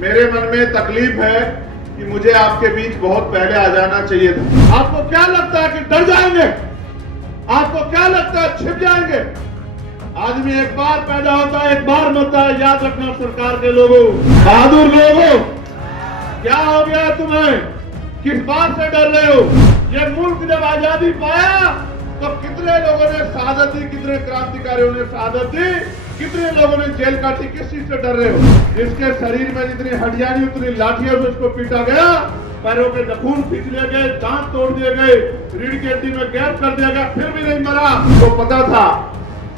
मेरे मन में तकलीफ है कि मुझे आपके बीच बहुत पहले आ जाना चाहिए था। आपको क्या लगता है कि डर जाएंगे? आपको क्या लगता है छिप जाएंगे? आदमी एक बार पैदा होता है, एक बार मरता है। याद रखना सरकार के लोगों, बहादुर लोगों, क्या हो गया तुम्हें? किस बात से डर रहे हो? ये मुल्क जब आजादी पाया तो कितने लोगों ने शहादत दी, कितने क्रांतिकारियों ने शहादत दी, कितने लोगों ने जेल काटी। किस चीज से डर रहे हो? जिसके शरीर में जितनी हड्डियां नहीं उतनी लाठियों से उसको पीटा गया, पैरों के नखून खींच लिए गए, दांत तोड़ दिए गए, रीढ़ की हड्डी में गैप कर दिया गया, फिर भी नहीं मरा। तो पता था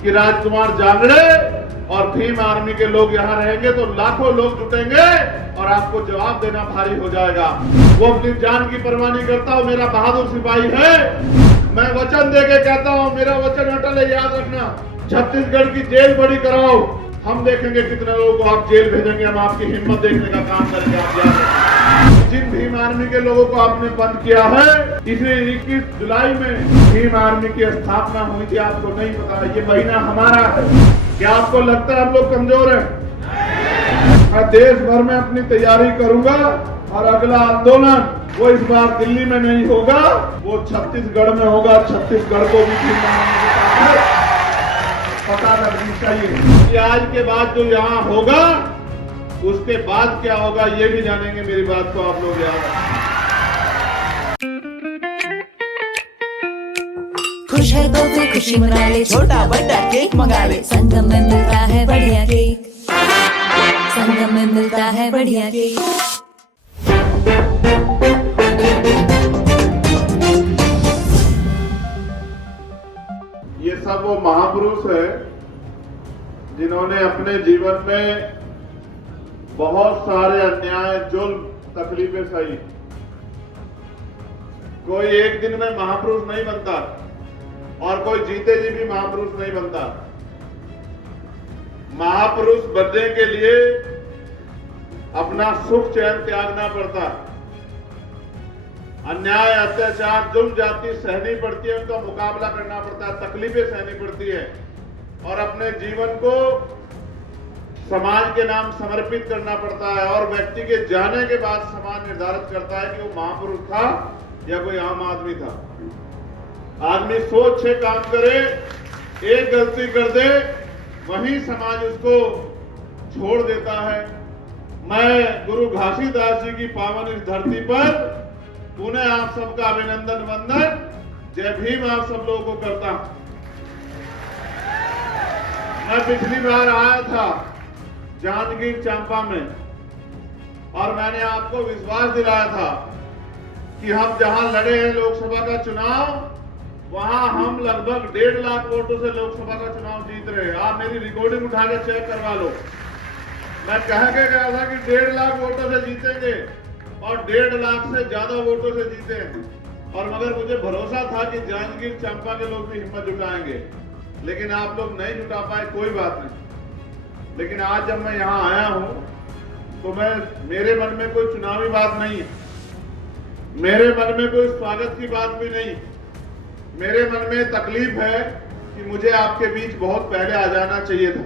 कि राजकुमार जांगड़े और भीम आर्मी के लोग यहाँ रहेंगे तो लाखों लोग जुटेंगे और आपको जवाब देना भारी हो जाएगा। वो अपनी जान की परवाह नहीं करता, वो मेरा बहादुर सिपाही है। मैं वचन दे के कहता हूँ, मेरा वचन अटल है, याद रखना। छत्तीसगढ़ की जेल बड़ी कराओ, हम देखेंगे कितने लोगों को आप जेल भेजेंगे। हम आपकी हिम्मत देखने का काम करेंगे। आप याद रखें, जिन भीम आर्मी के लोगों को आपने बंद किया है, इसे 21 जुलाई में भीम आर्मी की स्थापना हुई थी। आपको नहीं पता, ये महीना हमारा है। क्या आपको लगता है हम लोग कमजोर हैं? मैं देश भर में अपनी तैयारी करूंगा और अगला आंदोलन वो इस बार दिल्ली में नहीं होगा, वो छत्तीसगढ़ में होगा। छत्तीसगढ़ को भी पता लगनी चाहिए कि आज के बाद जो यहाँ होगा उसके बाद क्या होगा, ये भी जानेंगे। मेरी बात को आप लोग याद रखें। खुश है तो फिर खुशी मना ले, छोटा बड़ा केक मंगा ले। संगम में मिलता है बढ़िया केक, संगम में मिलता है बढ़िया केक। ये सब वो महापुरुष है जिन्होंने अपने जीवन में बहुत सारे अन्याय, जुल्म, तकलीफें सही। कोई एक दिन में महापुरुष नहीं बनता और कोई जीते जी भी महापुरुष नहीं बनता। महापुरुष बनने के लिए अपना सुख चैन त्यागना पड़ता है। अन्याय, अत्याचार, जुल्म जाति सहनी पड़ती है, उनका मुकाबला करना पड़ता है, तकलीफें सहनी पड़ती है और अपने जीवन को समाज के नाम समर्पित करना पड़ता है। और व्यक्ति के जाने के बाद समाज निर्धारित करता है कि वो महापुरुष था या कोई आम आदमी था। आदमी सोच से काम करे, एक गलती कर दे, वहीं समाज उसको छोड़ देता है। मैं गुरु घासीदास जी की पावन इस धरती पर पुनः आप सबका अभिनंदन, वंदन, जय भीम आप सब लोगों को करता हूं। मैं पिछली बार आया था जांजगीर चांपा में और मैंने आपको विश्वास दिलाया था कि हम जहां लड़े हैं लोकसभा का चुनाव, वहां हम लगभग 1.5 लाख वोटों से लोकसभा का चुनाव जीत रहे हैं। आप मेरी रिकॉर्डिंग उठा के चेक करवा लो। मैं कह के गया था कि 1.5 लाख वोटों से जीतेंगे और 1.5 लाख से ज्यादा वोटों से जीते हैं। और मगर मुझे भरोसा था कि जांजगीर चांपा के लोग भी हिम्मत जुटाएंगे, लेकिन आप लोग नहीं जुटा पाए। कोई बात नहीं, लेकिन आज जब मैं यहाँ आया हूं तो मेरे मन में कोई चुनावी बात नहीं है, मेरे मन में कोई स्वागत की बात भी नहीं। मेरे मन में तकलीफ है कि मुझे आपके बीच बहुत पहले आ जाना चाहिए था,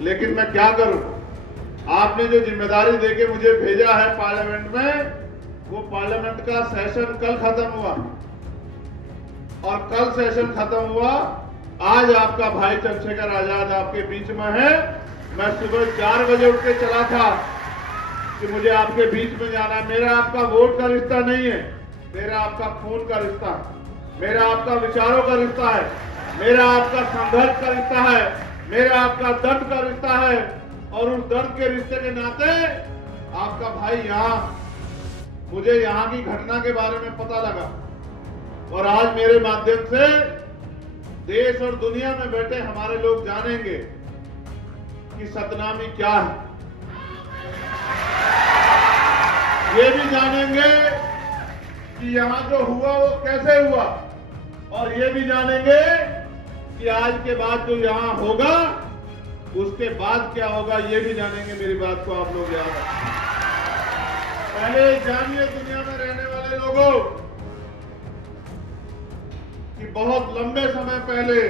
लेकिन मैं क्या करूं। आपने जो जिम्मेदारी देके मुझे भेजा है पार्लियामेंट में, वो पार्लियामेंट का सेशन कल खत्म हुआ और कल सेशन खत्म हुआ। आज आपका भाई चंद्रशेखर आजाद आपके बीच में है। मैं सुबह 4 बजे उठ के चला था कि मुझे आपके बीच में जाना है। मेरा आपका वोट का रिश्ता नहीं है, मेरा आपका खून का रिश्ता है, मेरा आपका विचारों का रिश्ता है, मेरा आपका संघर्ष का रिश्ता है, मेरा आपका दर्द का रिश्ता है। और उस दर्द के रिश्ते के नाते आपका भाई मुझे यहाँ की घटना के बारे में पता लगा और आज मेरे माध्यम से देश और दुनिया में बैठे हमारे लोग जानेंगे कि सतनामी क्या है। ये भी जानेंगे कि यहाँ जो हुआ वो कैसे हुआ और ये भी जानेंगे कि आज के बाद जो यहाँ होगा उसके बाद क्या होगा, ये भी जानेंगे। मेरी बात को आप लोग याद रखें। पहले जानिए दुनिया में रहने वाले लोगों कि बहुत लंबे समय पहले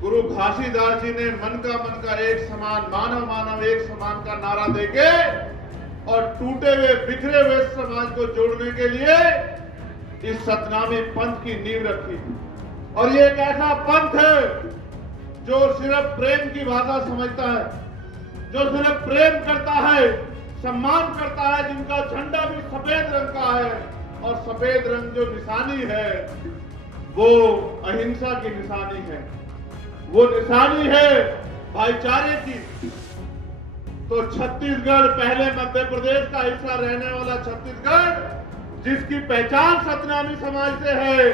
गुरु घासीदास जी ने मन का एक समान, मानव मानव एक समान का नारा देके और टूटे हुए बिखरे हुए समाज को जोड़ने के लिए इस सतनामी पंथ की नींव रखी। और ये एक ऐसा पंथ है जो सिर्फ प्रेम की भाषा समझता है, जो सिर्फ प्रेम करता है, सम्मान करता है, जिनका झंडा भी सफेद रंग का है और सफेद रंग जो निशानी है वो अहिंसा की निशानी है, वो निशानी है भाईचारे की। तो छत्तीसगढ़, पहले मध्य प्रदेश का हिस्सा रहने वाला छत्तीसगढ़, जिसकी पहचान सतनामी समाज से है,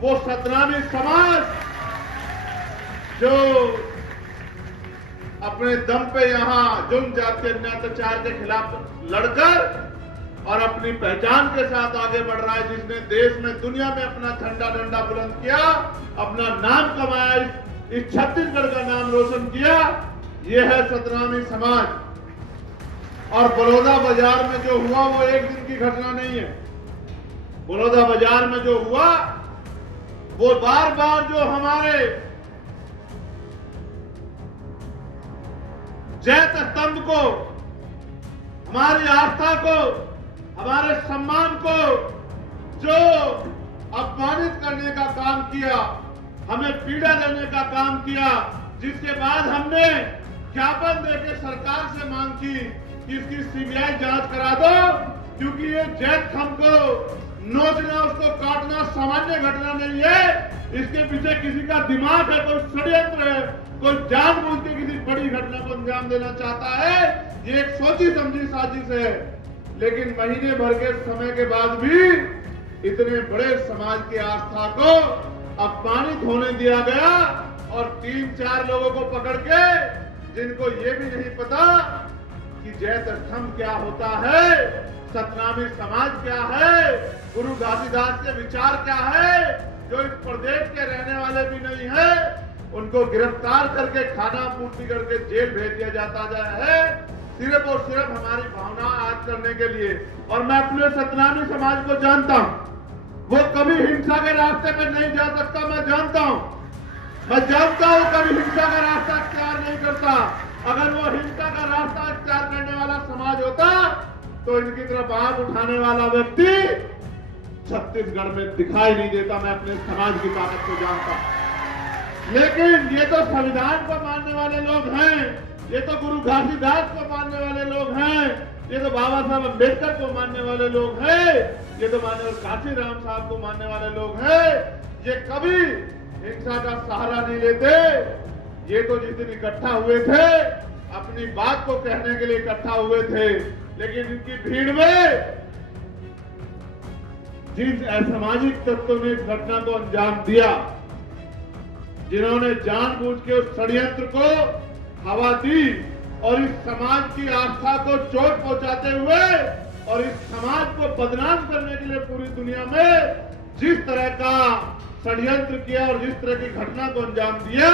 वो सतनामी समाज जो अपने दम पे यहाँ जुल्म जाति अत्याचार के खिलाफ लड़कर और अपनी पहचान के साथ आगे बढ़ रहा है, जिसने देश में, दुनिया में अपना झंडा डंडा बुलंद किया, अपना नाम कमाया, इस छत्तीसगढ़ का नाम रोशन किया, ये है सतनामी समाज। और बड़ौदा बाजार में जो हुआ वो एक दिन की घटना नहीं है। बड़ौदा बाजार में जो हुआ वो बार बार जो हमारे जैत स्तंभ को, हमारी आस्था को, हमारे सम्मान को जो अपमानित करने का काम किया, हमें पीड़ा देने का काम किया, जिसके बाद हमने ज्ञापन देकर सरकार से मांग की कि इसकी सीबीआई जांच करा दो, क्योंकि ये जैत स्तंभ को नोचना, उसको काटना सामान्य घटना नहीं है, इसके पीछे किसी का दिमाग है, कोई षड्यंत्र है, कोई जानबूझ के किसी बड़ी घटना को अंजाम देना चाहता है, ये एक सोची समझी साजिश है। लेकिन महीने भर के समय के बाद भी इतने बड़े समाज की आस्था को अपमानित होने दिया गया और 3-4 लोगों को पकड़ के, जिनको ये भी नहीं पता कि जैत स्तंभ क्या होता है, सतनामी समाज क्या है, गुरु घासीदास के विचार क्या है, जो इस प्रदेश के रहने वाले भी नहीं है, उनको गिरफ्तार करके खाना पूर्ति करके जेल भेज दिया जाता है, सिर्फ और सिर्फ हमारी भावना आज करने के लिए। और मैं अपने सतनामी समाज को जानता हूं, वो कभी हिंसा के रास्ते में नहीं जा सकता, मैं जानता हूं, कभी हिंसा का रास्ता इख्तियार नहीं करता। अगर वो हिंसा का रास्ता इख्तियार करने वाला समाज होता तो इनकी तरफ आंख उठाने वाला व्यक्ति छत्तीसगढ़ में दिखाई नहीं देता। मैं अपने समाज की ताकत को जानता हूं। लेकिन ये तो संविधान को मानने वाले लोग हैं, ये तो गुरु घासीदास को मानने वाले लोग हैं, ये तो बाबा साहब अम्बेडकर को मानने वाले लोग हैं, ये तो माननीय काशी राम साहब को मानने वाले लोग हैं। ये कभी हिंसा का सहारा नहीं लेते। ये तो जिस दिन इकट्ठा हुए थे अपनी बात को कहने के लिए इकट्ठा हुए थे, लेकिन इनकी भीड़ में जिन असामाजिक तत्वों ने इस घटना को अंजाम दिया, जिन्होंने जानबूझ के उस षड्यंत्र को हवा दी और इस समाज की आस्था को चोट पहुंचाते हुए और इस समाज को बदनाम करने के लिए पूरी दुनिया में जिस तरह का षड्यंत्र किया और जिस तरह की घटना को अंजाम दिया,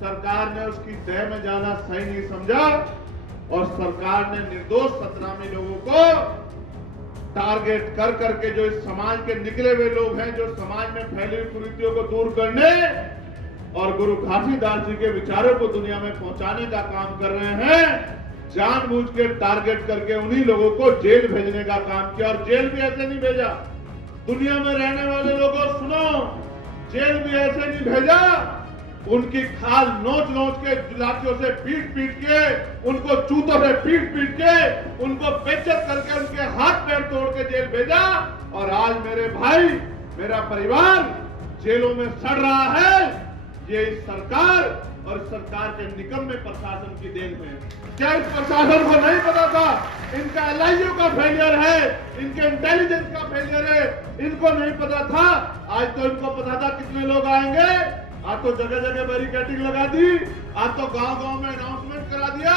सरकार ने उसकी तह में जाना सही नहीं समझा और सरकार ने निर्दोष सतनामी लोगों को टारगेट कर करके, जो इस समाज के निकले हुए लोग हैं, जो समाज में फैली हुई कुरीतियों को दूर करने और गुरु घासीदास जी के विचारों को दुनिया में पहुंचाने का काम कर रहे हैं, जानबूझ के टारगेट करके उन्हीं लोगों को जेल भेजने का काम किया। और जेल भी ऐसे नहीं भेजा, दुनिया में रहने वाले लोगों सुनो, जेल भी ऐसे नहीं भेजा, उनकी खाल नोच नोच के, लाठियों से पीट पीट के, उनको जूतों से पीट पीट के, उनको बेइज्जत करके उनके हाथ पैर तोड़ के जेल भेजा। और आज मेरे भाई, मेरा परिवार जेलों में सड़ रहा है। ये इस सरकार और सरकार के निकम्मे प्रशासन की देन है। क्या इस प्रशासन को नहीं पता था इनका एलआईयू का फेलियर है, इनके इंटेलिजेंस का फेलियर है, इनको नहीं पता था? आज तो इनको पता था कितने लोग आएंगे। आज तो जगह जगह बैरिकेडिंग लगा दी, आज तो गांव गांव में अनाउंसमेंट करा दिया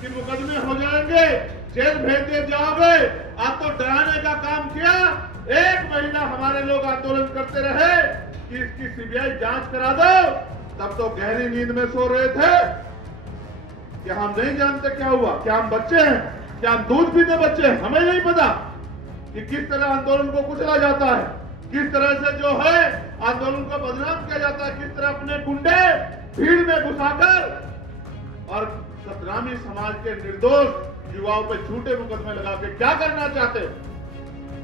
कि मुकदमे हो जाएंगे, जेल भेज दिए जाओगे। आज तो डराने का काम किया। 1 महीना हमारे लोग आंदोलन करते रहे कि इसकी सीबीआई जांच करा दो, तब तो गहरी नींद में सो रहे थे। क्या हम नहीं जानते क्या हुआ? क्या हम बच्चे हैं? क्या हम दूध पीते बच्चे हैं? हमें नहीं पता कि किस तरह आंदोलन को कुचला जाता है, किस तरह से जो है आंदोलन को बदनाम किया जाता है, किस तरह अपने गुंडे भीड़ में घुसाकर और सतनामी समाज के निर्दोष युवाओं पे झूठे मुकदमे लगा के क्या करना चाहते हो?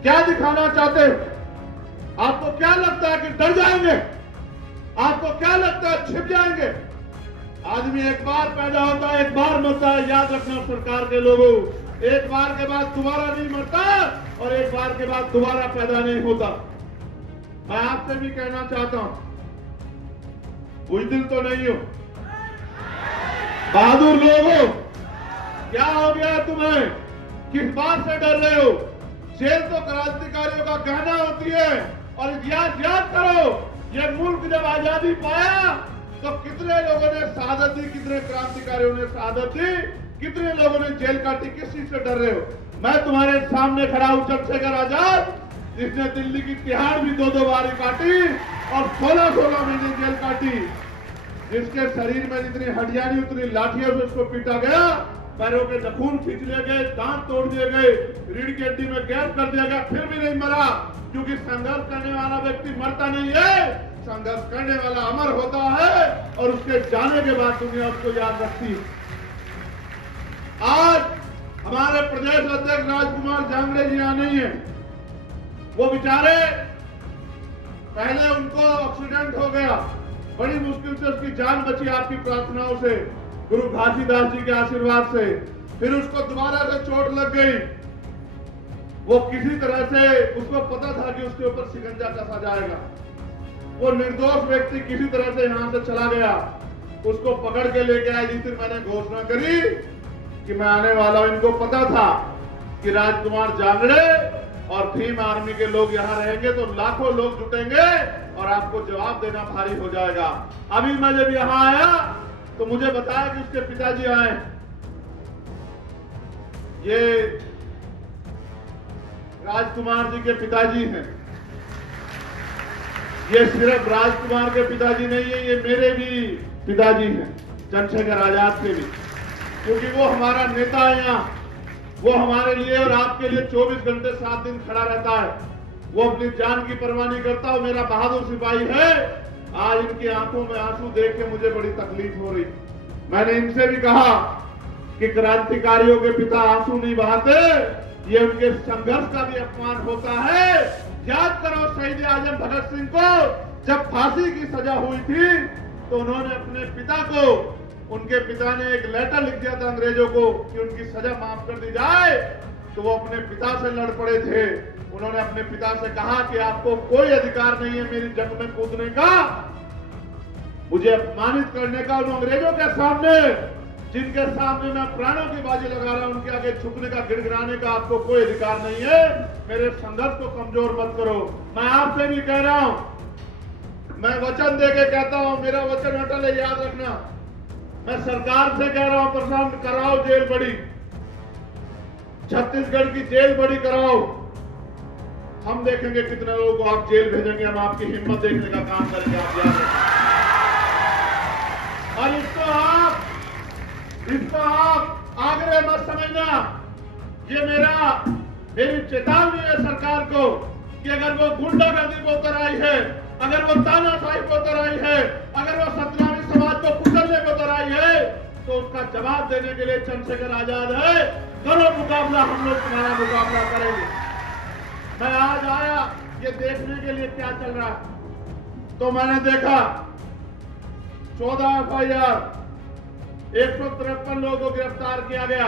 क्या दिखाना चाहते हो? आपको क्या लगता है कि डर जाएंगे? आपको क्या लगता है छिप जाएंगे? आदमी एक बार पैदा होता है, एक बार मरता है। याद रखना सरकार के लोगों, एक बार के बाद दोबारा नहीं मरता और एक बार के बाद दोबारा पैदा नहीं होता। मैं आपसे भी कहना चाहता हूं, बुज़दिल तो नहीं हो, बहादुर लोगों, क्या हो गया तुम्हें? किस बात से डर रहे हो? जेल तो क्रांतिकारियों का गहना होती है। और इतिहास याद करो, ये मुल्क जब आजादी पाया तो कितने लोगों ने शहादत दी, कितने क्रांतिकारियों ने शहादत दी, कितने लोगों ने जेल काटी। किस चीज से डर रहे हो? मैं तुम्हारे सामने खड़ा हूं, चंद्रशेखर आजाद, जिसने दिल्ली की तिहाड़ भी 2-2 बार काटी और 16-16 महीने जेल काटी, जिसके शरीर में जितनी हड्डियां नहीं उतनी लाठियों से उसको पीटा गया, पैरों के नखून खींच लिए गए, दांत तोड़ दिए गए, रीढ़ की हड्डी में गैप कर दिया गया, फिर भी नहीं मरा। क्योंकि संघर्ष करने वाला व्यक्ति मरता नहीं है, संघर्ष करने वाला अमर होता है और उसके जाने के बाद दुनिया उसको याद रखती है। आज हमारे प्रदेश अध्यक्ष राजकुमार जांगड़े जी यहाँ नहीं है। वो बेचारे, पहले उनको एक्सीडेंट हो गया, बड़ी मुश्किल से उसकी जान बची आपकी प्रार्थनाओं से, गुरु घासीदास जी के आशीर्वाद से। फिर उसको दोबारा से चोट लग गई। वो किसी तरह से, उसको पता था कि उसके ऊपर शिकंजा कसा जाएगा। वो निर्दोष व्यक्ति किसी तरह से यहां से चला गया, उसको पकड़ के लेके आए। जिस दिन मैंने घोषणा करी कि मैं आने वाला हूं, इनको पता था कि राजकुमार जांगड़े और भीम आर्मी के लोग यहां रहेंगे तो लाखों लोग जुटेंगे और आपको जवाब देना भारी हो जाएगा। अभी मैं जब यहां आया तो मुझे बताया कि उसके पिताजी आए। ये राजकुमार जी के पिताजी हैं। ये सिर्फ राजकुमार के पिताजी नहीं है, ये मेरे भी पिताजी हैं, चंद्रशेखर आजाद के भी, क्योंकि वो हमारा नेता है यहाँ। वो हमारे लिए और आपके लिए 24 घंटे 7 दिन खड़ा रहता है। वो अपनी जान की परवाह नहीं करता। वो मेरा बहादुर सिपाही है। आज इनकी आंखों में आंसू देख के मुझे बड़ी तकलीफ हो रही। मैंने इनसे भी कहा कि क्रांतिकारियों के पिता आंसू नहीं बहाते, ये उनके संघर्ष का भी अपमान होता है। याद करो शहीद आजम भगत सिंह को जब फांसी की सजा हुई थी तो उन्होंने अपने पिता को, उनके पिता ने एक लेटर लिख दिया था अंग्रेजों को कि उनकी सजा माफ कर दी जाए, तो वो अपने पिता से लड़ पड़े थे। उन्होंने अपने पिता से कहा कि आपको कोई अधिकार नहीं है मेरी जंग में कूदने का, मुझे अपमानित करने का। उन अंग्रेजों के सामने, जिनके सामने मैं प्राणों की बाजी लगा रहा हूं, उनके आगे झुकने का, गिड़गिड़ाने का आपको कोई अधिकार नहीं है। मेरे संघर्ष को कमजोर मत करो। मैं आपसे भी कह रहा हूं, मैं वचन देके कहता हूं, मेरा वचन अटल है, याद रखना। मैं सरकार से कह रहा हूं, प्रशासन कराओ जेल बड़ी, छत्तीसगढ़ की जेल बड़ी कराओ। हम देखेंगे कितने लोगों को आप जेल भेजेंगे, हम आपकी हिम्मत देखने का काम करेंगे। आप याद रखें। और इसको आप आग्रह मत समझना। ये मेरी चेतावनी है सरकार को कि अगर वो गुंडागर्दी को उतर आई है, अगर वो तानाशाही को उतर आई है, अगर वो सतनामी समाज को कुचलने को उतर आई है, तो उसका जवाब देने के लिए चंद्रशेखर आजाद है। करो मुकाबला, हम लोग तुम्हारा मुकाबला करेंगे। मैं आज आया ये देखने के लिए क्या चल रहा है, तो मैंने देखा 14 FIR, 153 लोगों को गिरफ्तार किया गया।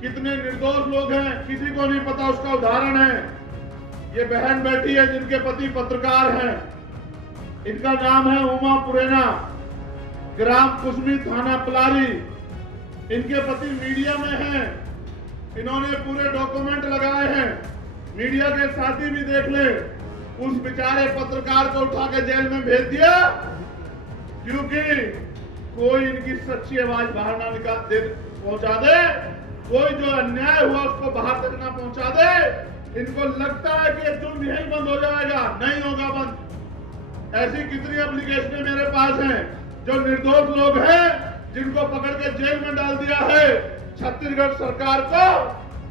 कितने निर्दोष लोग हैं किसी को नहीं पता। उसका उदाहरण है ये बहन बैठी है जिनके पति पत्रकार हैं। इनका नाम है उमा पुरेना, ग्राम कुसमी, थाना पलारी। इनके पति मीडिया में हैं। इन्होंने पूरे डॉक्यूमेंट लगाए हैं, मीडिया के साथी भी देख ले। उस बेचारे पत्रकार को उठा के जेल में भेज दिया क्योंकि कोई इनकी सच्ची आवाज बाहर ना पहुंचा दे, कोई जो अन्याय हुआ उसको बाहर तक ना पहुंचा दे। इनको लगता है कि ये जुल्म यही बंद हो जाएगा, नहीं होगा बंद। ऐसी कितनी एप्लीकेशनें मेरे पास हैं जो निर्दोष लोग हैं जिनको पकड़ के जेल में डाल दिया है। छत्तीसगढ़ सरकार को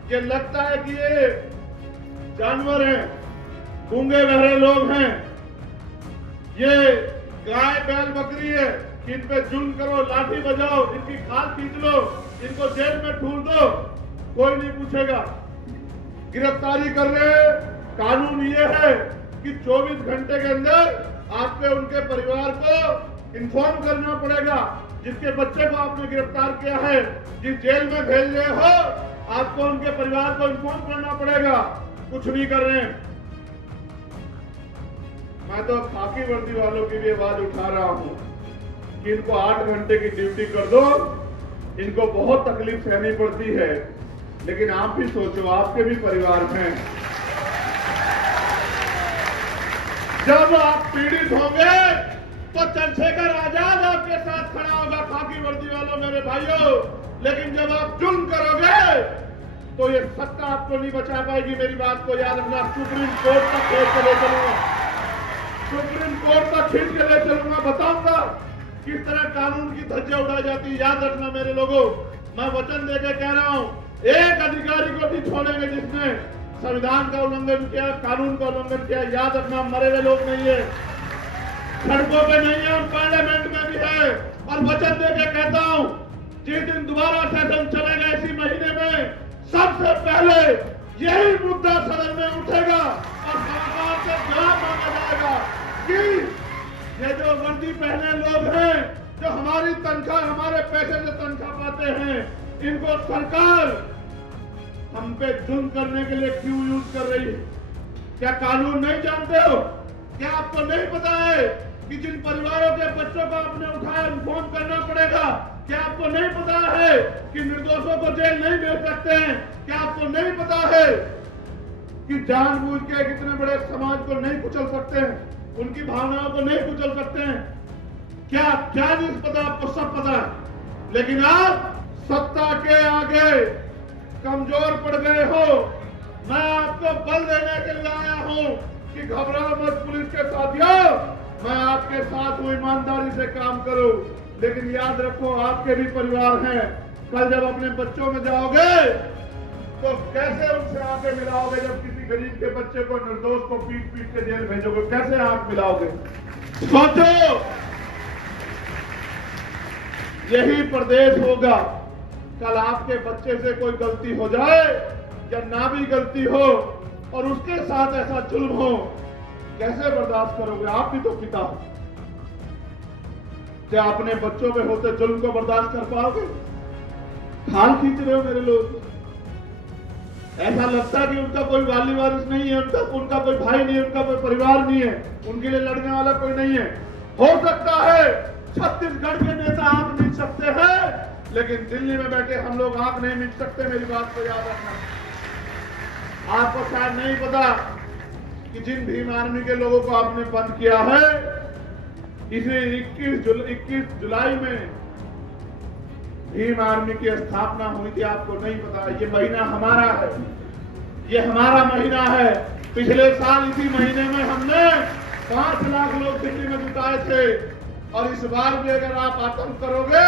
ये लगता है कि ये जानवर हैं, गूंगे बहरे लोग हैं, ये गाय बैल बकरी है, कि इन पे जुल्म करो, लाठी बजाओ, इनकी खाल खींच लो, इनको जेल में ठूल दो, कोई नहीं पूछेगा। गिरफ्तारी कर रहे हैं, कानून ये है कि 24 घंटे के अंदर आप पे उनके परिवार को इन्फॉर्म करना पड़ेगा। जिसके बच्चे को आपने गिरफ्तार किया है, जिस जेल में भेज रहे हो, आपको उनके परिवार को इन्फॉर्म करना पड़ेगा। कुछ नहीं कर रहे हैं। मैं तो खाकी वर्दी वालों की भी आवाज उठा रहा हूं कि इनको 8 घंटे की ड्यूटी कर दो। इनको बहुत तकलीफ सहनी पड़ती है, लेकिन आप भी सोचो, आपके भी परिवार हैं। जब आप पीड़ित होंगे तो चंद्रशेखर आजाद आपके साथ खड़ा होगा, खाकी वर्दी वालों मेरे भाइयों। लेकिन जब आप जुल्म करोगे तो ये सत्ता आपको नहीं बचा पाएगी। मेरी बात को याद रखना। सुप्रीम कोर्ट तक खींच के ले चलूंगा, सुप्रीम कोर्ट तक खींच के ले चलूंगा, बताऊंगा किस तरह कानून की धज्जियां उड़ाई जाती है। याद रखना मेरे लोगों, मैं वचन देके कह रहा हूं, एक अधिकारी को भी छोड़ेंगे जिसने संविधान का उल्लंघन किया, कानून का उल्लंघन किया। याद रखना, मरे हुए लोग नहीं है, सड़कों पे नहीं है, हम पार्लियामेंट में भी है। और वचन देके कहता हूं, जिस दिन दोबारा सेशन चलेगा इसी महीने में, सबसे पहले यही मुद्दा सदन में उठेगा और सरकार से जवाब मांगा जाएगा कि ये जो वर्दी पहने लोग हैं, जो हमारी तनख्वाह, हमारे पैसे से तनख्वाह पाते हैं, इनको सरकार हम पे जुल्म करने के लिए क्यों यूज कर रही है? क्या कानून नहीं जानते हो? क्या आपको नहीं पता है कि जिन परिवारों के बच्चों को आपने उठाया इन्फॉर्म करना पड़ेगा? क्या आपको नहीं पता है कि निर्दोषों को जेल नहीं भेज सकते हैं? क्या आपको नहीं पता है कि जानबूझ के कितने बड़े समाज को नहीं कुचल सकते हैं, उनकी भावनाओं को नहीं कुचल सकते हैं? क्या क्या नहीं पता? आपको सब पता है, लेकिन आप सत्ता के आगे कमजोर पड़ गए हो। मैं आपको बल देने के लिए आया हूं कि घबराओ मत पुलिस के साथियों, मैं आपके साथ हूं, ईमानदारी से काम करो। लेकिन याद रखो, आपके भी परिवार हैं। कल जब अपने बच्चों में जाओगे तो कैसे उनसे आंखें मिलाओगे? जब किसी गरीब के बच्चे को, निर्दोष को पीट पीट के जेल भेजोगे, कैसे आंख मिलाओगे? सोचो, यही प्रदेश होगा। कल आपके बच्चे से कोई गलती हो जाए या ना भी गलती हो और उसके साथ ऐसा जुल्म हो, कैसे बर्दाश्त करोगे? आप भी तो पिता हो। क्या अपने बच्चों पे होते जुल्म को बर्दाश्त कर पाओगे? खाल खींच रहे हो मेरे लोग। ऐसा लगता है कि उनका कोई वाली वारिस नहीं है, उनका कोई भाई नहीं है, उनका कोई परिवार नहीं है, उनके लिए लड़ने वाला कोई नहीं है। हो सकता है छत्तीसगढ़ के नेता आंख मीच सकते हैं, लेकिन दिल्ली में बैठे हम लोग आंख नहीं मीच सकते। मेरी बात को याद रखना। आपको शायद नहीं पता कि जिन भीम आर्मी के लोगों को आपने बंद किया है, इसे 21 जुलाई में भीम आर्मी की स्थापना हुई थी। आपको नहीं पता? ये महीना हमारा है, ये हमारा महीना है। पिछले साल इसी महीने में हमने 5 लाख लोग दिल्ली में जुटाए थे, और इस बार भी अगर आप आतंक करोगे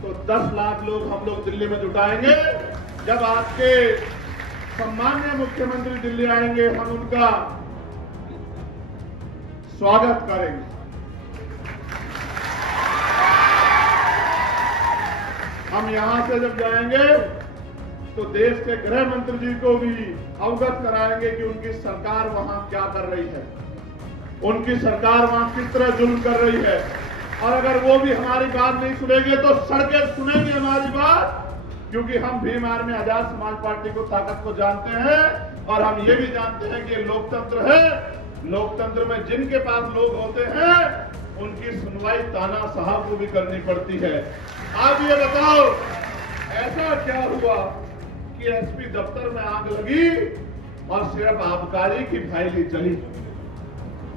तो 10 लाख लोग हम लोग दिल्ली में जुटाएंगे। जब आपके सम्माननीय मुख्यमंत्री दिल्ली आएंगे, हम उनका स्वागत करेंगे। हम यहां से जब जाएंगे तो देश के गृह मंत्री जी को भी अवगत कराएंगे कि उनकी सरकार वहां क्या कर रही है, उनकी सरकार वहां किस तरह जुल्म कर रही है। और अगर वो भी हमारी बात नहीं सुनेंगे तो सड़कें सुनेंगे हमारी बात, क्योंकि हम भीम आर्मी आजाद समाज पार्टी को ताकत को जानते हैं, और हम ये भी जानते हैं कि ये लोकतंत्र है। लोकतंत्र में जिनके पास लोग होते हैं उनकी सुनवाई ताना साहब को भी करनी पड़ती है। आप ये बताओ, ऐसा क्या हुआ कि एसपी दफ्तर में आग लगी और सिर्फ आबकारी की फाइल चली?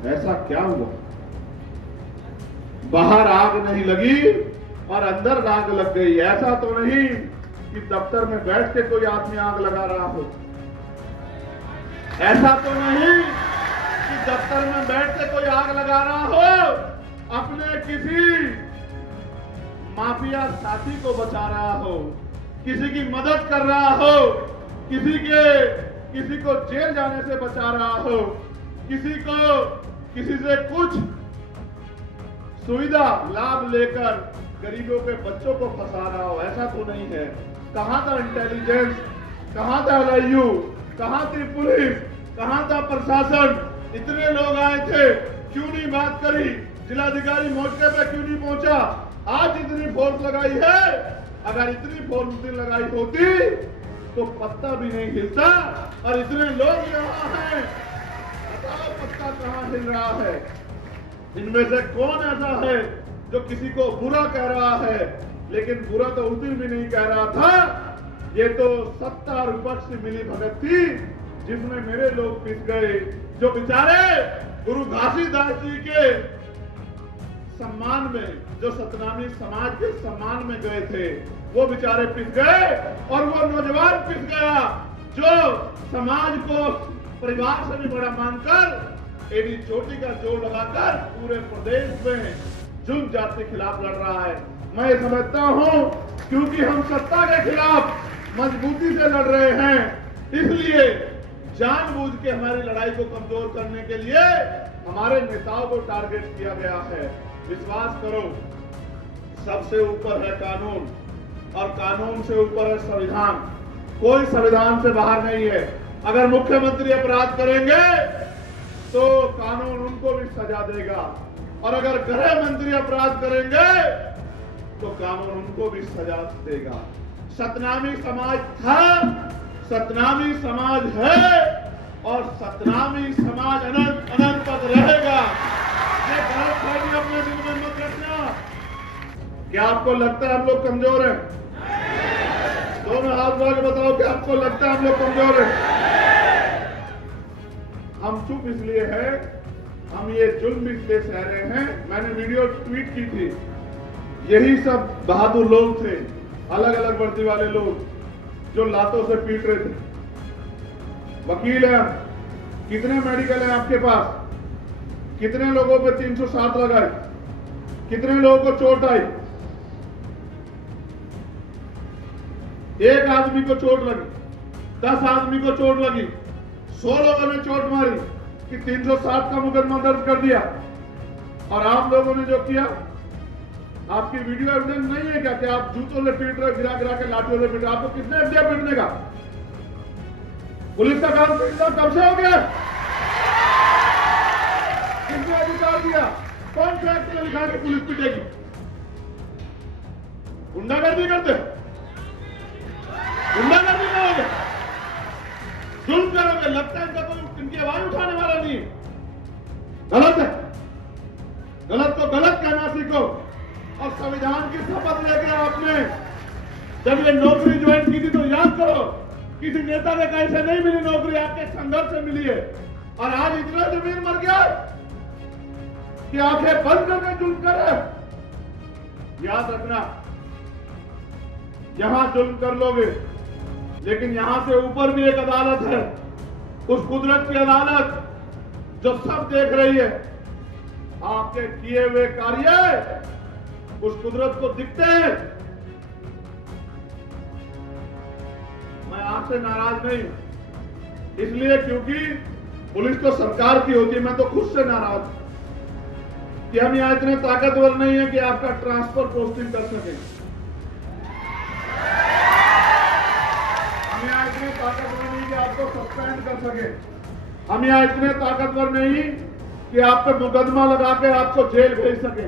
ऐसा क्या हुआ? बाहर आग नहीं लगी और अंदर आग लग गई। ऐसा तो नहीं कि दफ्तर में बैठ के कोई आदमी आग लगा रहा हो। ऐसा तो नहीं कि दफ्तर में बैठ के कोई आग लगा रहा हो, अपने किसी माफिया साथी को बचा रहा हो, किसी की मदद कर रहा हो, किसी को जेल जाने से बचा रहा हो, किसी से कुछ सुविधा लाभ लेकर गरीबों के बच्चों को फंसा रहा हो, ऐसा तो नहीं है। कहां था इंटेलिजेंस, कहां था LIU, कहां थी पुलिस, कहां था प्रशासन? इतने लोग आए थे, क्यों नहीं बात करी? जिलाधिकारी मौके पे क्यों नहीं पहुंचा? आज इतनी फोर्स लगाई है, अगर इतनी फोर्स लगाई होती तो पत्ता भी नहीं हिलता। और इतने लोग यहाँ हैं, बताओ पत्ता कहां हिल रहा है? इनमें से कौन ऐसा है जो किसी को बुरा कह रहा है? लेकिन बुरा तो उस दिन भी नहीं कह रहा था। ये तो सत्ता और विपक्ष से मिली भगत थी, जिसमें मेरे लोग पिस गए, जो बेचारे गुरु घासीदास जी के सम्मान में, जो सतनामी समाज के सम्मान में गए थे, वो बेचारे पिस गए। और वो नौजवान पिस गया जो समाज को परिवार से भी बड़ा मानकर एडी चोटी का जोर लगाकर पूरे प्रदेश में जुल्म जाति के खिलाफ लड़ रहा है। मैं ये समझता हूं क्योंकि हम सत्ता के खिलाफ मजबूती से लड़ रहे हैं, इसलिए जानबूझ के हमारी लड़ाई को कमजोर करने के लिए हमारे नेताओं को टारगेट किया गया है। विश्वास करो, सबसे ऊपर है कानून और कानून से ऊपर है संविधान। कोई संविधान से बाहर नहीं है। अगर मुख्यमंत्री अपराध करेंगे तो कानून उनको भी सजा देगा, और अगर गृह मंत्री अपराध करेंगे तो कानून उनको भी सजा देगा। सतनामी समाज था, सतनामी समाज है और सतनामी समाज अनंत अनंत तक रहेगा। ये गलतफहमी अपने दिल में मत रखना। क्या आपको लगता है हम लोग कमजोर हैं? दोनों हाथ जोड़ के बताओ कि आपको लगता है हम लोग कमजोर हैं? हम चुप इसलिए है, हम ये जुल्म इसलिए सह रहे हैं। मैंने वीडियो ट्वीट की थी, यही सब बहादुर लोग थे, अलग अलग वर्दी वाले लोग जो लातों से पीट रहे थे। वकील है, कितने मेडिकल है आपके पास? कितने लोगों पे 307 लगाए? कितने लोगों को चोट आई? एक आदमी को चोट लगी, 10 आदमी को चोट लगी, 100 लोगों ने चोट मारी कि 307 का मुकदमा दर्ज कर दिया। और आप लोगों ने जो किया, आपकी वीडियो एविडेंस नहीं है क्या कि आप जूतों से पीट रहे, गिरा गिरा के लाठियों से पीट रहे? आपको किसने दिया पीटने का? पुलिस का काम पीटना कब से हो गया? किसने अधिकार दिया? कौन सा एक्ट लिखा कि पुलिस पीटेगी? गुंडागर्दी करते, गुंडागर्दी करोगे, जुल्म करोगे, लगता है इनका कोई इनकी आवाज उठाने वाला नहीं है। गलत है, गलत को गलत कहना सीखो। और संविधान की शपथ लेकर आपने जब ये नौकरी ज्वाइन की थी तो याद करो, किसी नेता ने कहीं से नहीं मिली नौकरी, आपके संघर्ष से मिली है। और आज इतना जमीन मर गया कि आंखें बंद करके जुल्म कर रहे। याद रखना, यहां जुल्म कर लोगे, लेकिन यहां से ऊपर भी एक अदालत है, उस कुदरत की अदालत जो सब देख रही है। आपके किए हुए कार्य उस कुदरत को दिखते हैं। मैं आपसे नाराज नहीं हूं, इसलिए क्योंकि पुलिस तो सरकार की होती है। मैं तो खुद से नाराज हूं कि हम यहां इतने ताकतवर नहीं है कि आपका ट्रांसफर पोस्टिंग कर सके। हम यहां इतने ताकतवर नहीं कि आपको सस्पेंड कर सके। हम यहां इतने ताकतवर नहीं कि आप पे मुकदमा लगा के आपको जेल भेज सके।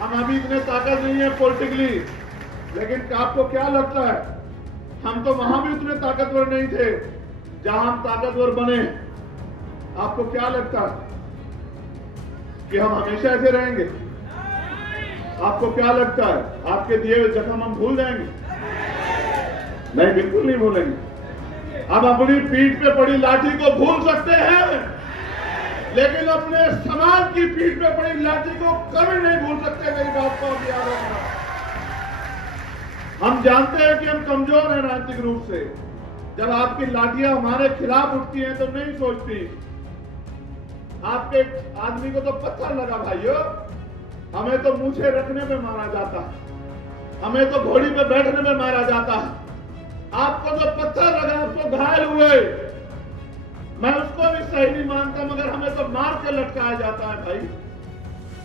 हम अभी इतने ताकत नहीं है पॉलिटिकली, लेकिन आपको क्या लगता है हम तो वहां भी उतने ताकतवर नहीं थे जहां हम ताकतवर बने। आपको क्या लगता है कि हम हमेशा ऐसे रहेंगे? आपको क्या लगता है आपके दिए हुए जख्म हम भूल जाएंगे? नहीं, बिल्कुल नहीं भूलेंगे। हम अपनी पीठ पे पड़ी लाठी को भूल सकते हैं, लेकिन अपने समाज की पीठ पे पड़ी लाठी को कभी नहीं भूल सकते। मेरी बात को याद रखना। हम जानते हैं कि हम कमजोर हैं राजनीतिक रूप से। जब आपकी लाठियां हमारे खिलाफ उठती हैं तो नहीं सोचती। आपके आदमी को तो पत्थर लगा भाइयों, हमें तो मूछे रखने में मारा जाता है, हमें तो घोड़ी पे बैठने में मारा जाता है। आपको जो पत्थर लगा, आपको घायल हुए, मैं उसको भी सही नहीं मानता, मगर हमें तो मार के लटकाया जाता है भाई।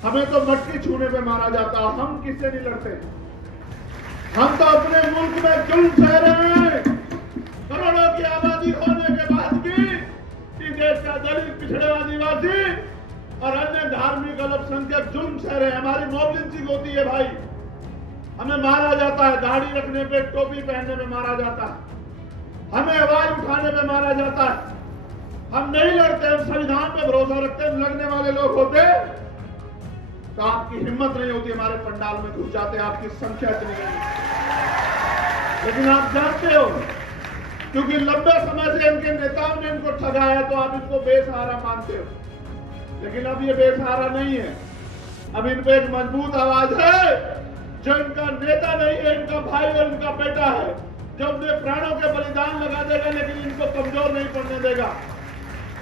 हमें तो मटकी छूने पे मारा जाता, हम किससे नहीं लड़ते। हम तो अपने मुल्क में जुल्म सह रहे हैं। करोड़ों की आबादी होने के बाद भी इस देश का दलित, पिछड़े आदिवासी और अन्य धार्मिक अल्पसंख्यक जुल्म सह रहे हैं। हमारी मॉब लिंचिंग होती है भाई, हमें मारा जाता है, दाढ़ी रखने पे, टोपी पहनने में मारा जाता है, हमें आवाज उठाने में मारा जाता है। हम नहीं लड़ते, हम संविधान पे भरोसा रखते हैं। लड़ने वाले लोग होते तो आपकी हिम्मत नहीं होती, हमारे पंडाल में घुस जाते, आपकी संख्या इतनी नहीं। लेकिन आप जानते हो, क्योंकि लंबे समय से इनके नेताओं ने इनको ठगाया तो आप इनको बेसहारा मानते हो। लेकिन अब ये बेसहारा नहीं है, अब इन पे एक मजबूत आवाज है, जो इनका नेता नहीं है, इनका भाई और इनका बेटा है, जो अपने प्राणों के बलिदान लगा देगा लेकिन इनको कमजोर नहीं पड़ने देगा।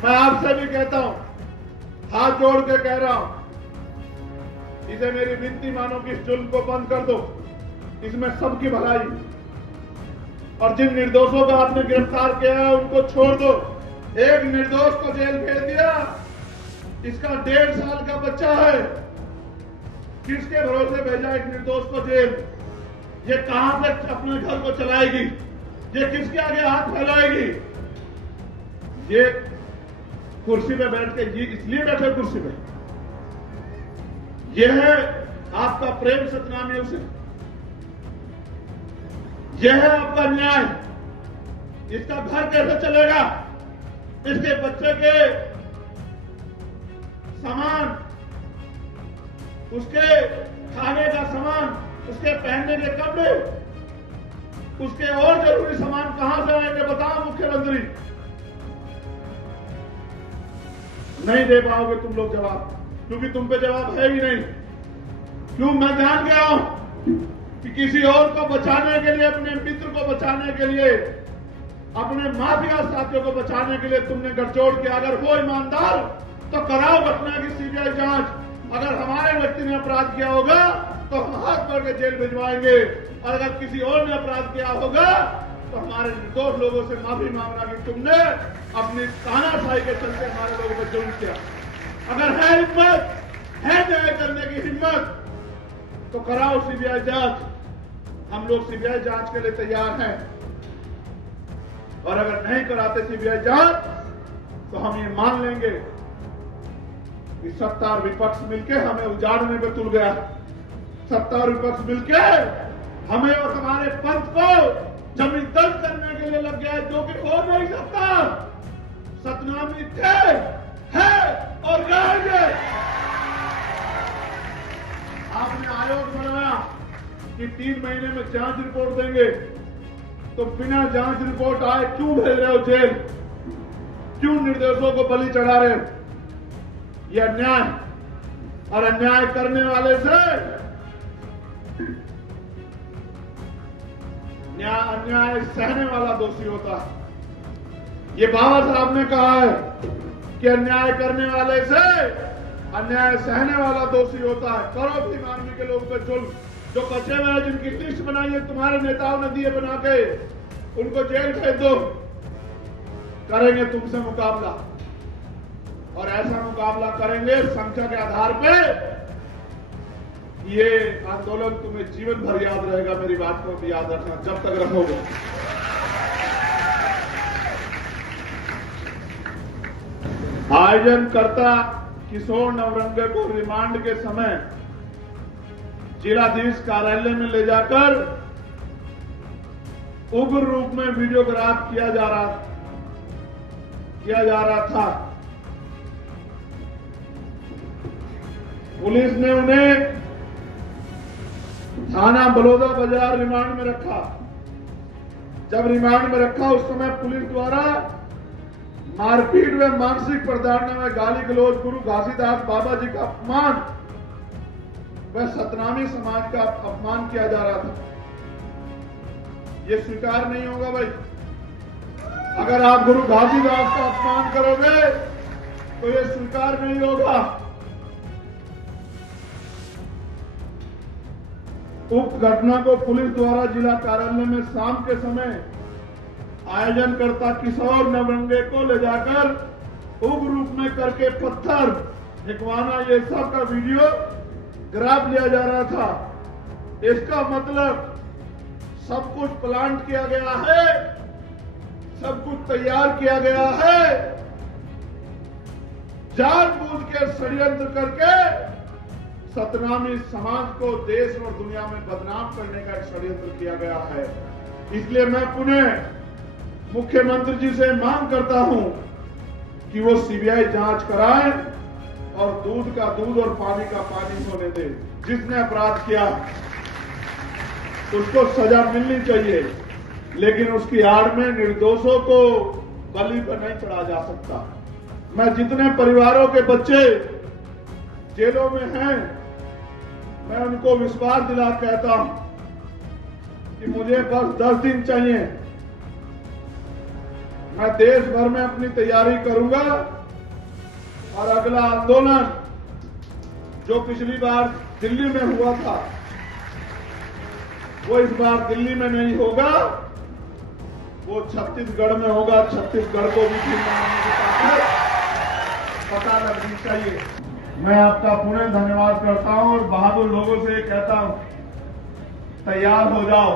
मैं आपसे भी कहता हूं, हाथ जोड़ के कह रहा हूं, इसे मेरी विनती मानो कि इस जुल्म को बंद कर दो, इसमें सबकी भलाई। और जिन निर्दोषों को आपने गिरफ्तार किया है उनको छोड़ दो। एक निर्दोष को जेल भेज दिया, इसका 1.5 साल का बच्चा है, किसके भरोसे भेजा एक निर्दोष को जेल? ये कहां से अपने घर को चलाएगी? ये किसके आगे हाथ फैलाएगी? ये कुर्सी पे बैठ के, ये इसलिए बैठे कुर्सी पे, यह है आपका प्रेम सतनामी उसे, यह है आपका न्याय। इसका घर कैसे चलेगा? इसके बच्चे के सामान, उसके खाने का सामान, उसके पहनने के कपड़े, उसके और जरूरी सामान कहां से आएंगे बताओ मुख्यमंत्री? नहीं दे पाओगे तुम लोग जवाब, क्योंकि तुम पे जवाब है ही नहीं। क्यों? मैं जान गया हूं कि किसी और को बचाने के लिए, अपने मित्र को बचाने के लिए, अपने माफिया साथियों को बचाने के लिए तुमने गठजोड़ किया। अगर वो ईमानदार तो कराओ घटना की सीबीआई जांच। अगर हमारे व्यक्ति ने अपराध किया होगा तो हम हाथ पकड़ के जेल भिजवाएंगे, और अगर किसी और ने अपराध किया होगा तो हमारे निर्दोष लोगों से माफी मांगना कि तुमने अपनी तानाशाही के चलते हमारे लोगों पर जुल्म किया। अगर है हिम्मत, है न्याय करने की हिम्मत, तो कराओ सीबीआई जांच। हम लोग सीबीआई जांच के लिए तैयार हैं, और अगर नहीं कराते सीबीआई जांच तो हम ये मान लेंगे कि सत्ता और विपक्ष मिलकर हमें उजाड़ने पे तुल गया। सत्ता और विपक्ष मिलकर हमें और हमारे पंथ को जमीन दर्ज करने के लिए लग गया, जो कि हो नहीं सकता। सतनामी थे, है और रहेंगे। आपने आयोग बनाया कि 3 महीने में जांच रिपोर्ट देंगे, तो बिना जांच रिपोर्ट आए क्यों भेज रहे हो जेल? क्यों निर्दोषों को बलि चढ़ा रहे हो? यह अन्याय, और अन्याय करने वाले से अन्याय सहने वाला दोषी होता है। ये बाबा साहब ने कहा है कि अन्याय करने वाले से अन्याय सहने वाला दोषी होता है। करो भी आर्मी के लोगों पे जुल्म, जो बचे हुए हैं, जिनकी लिस्ट बनाई है तुम्हारे नेताओं ने दिए बना के, उनको जेल भेज दो। करेंगे तुमसे मुकाबला, और ऐसा मुकाबला करेंगे संख्या के आधार पे। ये आंदोलन तुम्हें जीवन भर याद रहेगा। मेरी बात को भी याद रखना, जब तक रखोगे। आयोजनकर्ता किशोर नवरंगे को रिमांड के समय जिलाधीश कार्यालय में ले जाकर उग्र रूप में वीडियोग्राफ किया जा रहा था। पुलिस ने उन्हें थाना बलौदा बाजार रिमांड में रखा। जब रिमांड में रखा उस समय पुलिस द्वारा मारपीट व मानसिक प्रताड़ना में गाली गलौज, गुरु घासीदास बाबा जी का अपमान व सतनामी समाज का अपमान किया जा रहा था। ये स्वीकार नहीं होगा भाई। अगर आप गुरु घासीदास का अपमान करोगे तो ये स्वीकार नहीं होगा। उक्त घटना को पुलिस द्वारा जिला कार्यालय में शाम के समय आयोजनकर्ता किशोर नवरंगे को ले जाकर उग्र रूप में करके पत्थर ठिकवाना, ये सब का वीडियो ग्राफ लिया जा रहा था। इसका मतलब सब कुछ प्लान किया गया है, सब कुछ तैयार किया गया है, जानबूझ के षड्यंत्र करके सतनामी समाज को देश और दुनिया में बदनाम करने का एक षड्यंत्र किया गया है। इसलिए मैं पुनः मुख्यमंत्री जी से मांग करता हूं कि वो सीबीआई जांच कराएं और दूध का दूध और पानी का पानी होने दे। जिसने अपराध किया उसको सजा मिलनी चाहिए, लेकिन उसकी आड़ में निर्दोषों को बलि पर नहीं चढ़ा जा सकता। मैं जितने परिवारों के बच्चे जेलों में हैं, मैं उनको विश्वास दिला कहता हूं कि मुझे बस 10 दिन चाहिए, मैं देश भर में अपनी तैयारी करूंगा और अगला आंदोलन जो पिछली बार दिल्ली में हुआ था वो इस बार दिल्ली में नहीं होगा, वो छत्तीसगढ़ में होगा। छत्तीसगढ़ को भी पता लगनी चाहिए। मैं आपका पुनः धन्यवाद करता हूं और बहादुर लोगों से कहता हूं, तैयार हो जाओ।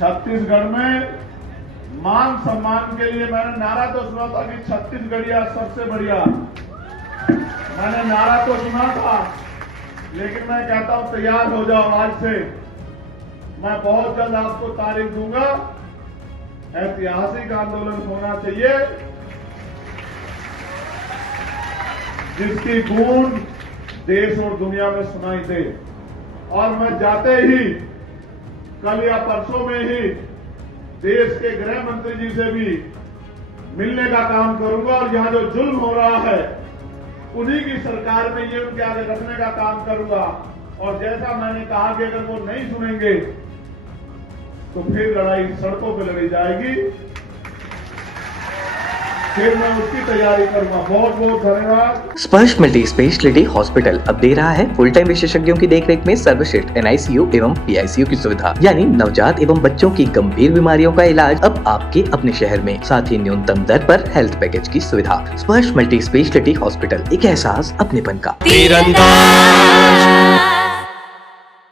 छत्तीसगढ़ में मान सम्मान के लिए मैंने नारा तो सुना था कि छत्तीसगढ़िया सबसे बढ़िया, मैंने नारा तो सुना था, लेकिन मैं कहता हूं तैयार हो जाओ। आज से मैं बहुत जल्द आपको तारीख दूंगा। ऐतिहासिक आंदोलन होना चाहिए जिसकी गूंज देश और दुनिया में सुनाई दे। और मैं जाते ही कल या परसों में ही देश के गृह मंत्री जी से भी मिलने का काम करूंगा और यहां जो जुल्म हो रहा है उन्हीं की सरकार में ये उनके आगे रखने का काम करूंगा। और जैसा मैंने कहा कि अगर वो नहीं सुनेंगे तो फिर लड़ाई सड़कों पर लड़ी जाएगी, फिर मैं उसकी तैयारी करूंगा। बहुत बहुत धन्यवाद। स्पर्श मल्टी स्पेशलिटी हॉस्पिटल अब दे रहा है फुल टाइम विशेषज्ञों की देखरेख में सर्वश्रेष्ठ NICU एवं PICU की सुविधा, यानी नवजात एवं बच्चों की गंभीर बीमारियों का इलाज अब आपके अपने शहर में, साथ ही न्यूनतम दर पर हेल्थ पैकेज की सुविधा। स्पर्श मल्टी स्पेशलिटी हॉस्पिटल, एक एहसास अपनेपन का। तीरंदाज।